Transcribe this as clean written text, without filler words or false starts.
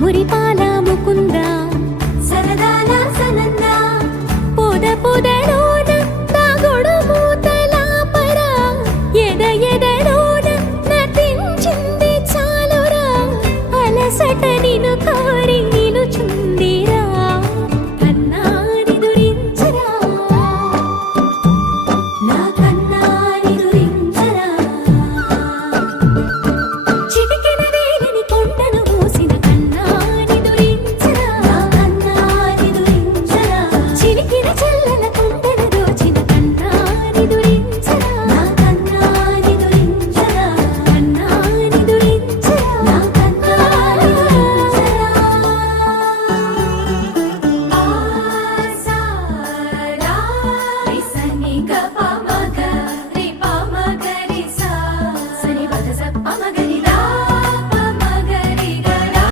మురిపాల ముకుంద సరదాల సనంద పొద పొదలోన దాగుడు మూతలాపరా ఎద ఎదలోన నటించింది చాలురా అలసట నిన్ను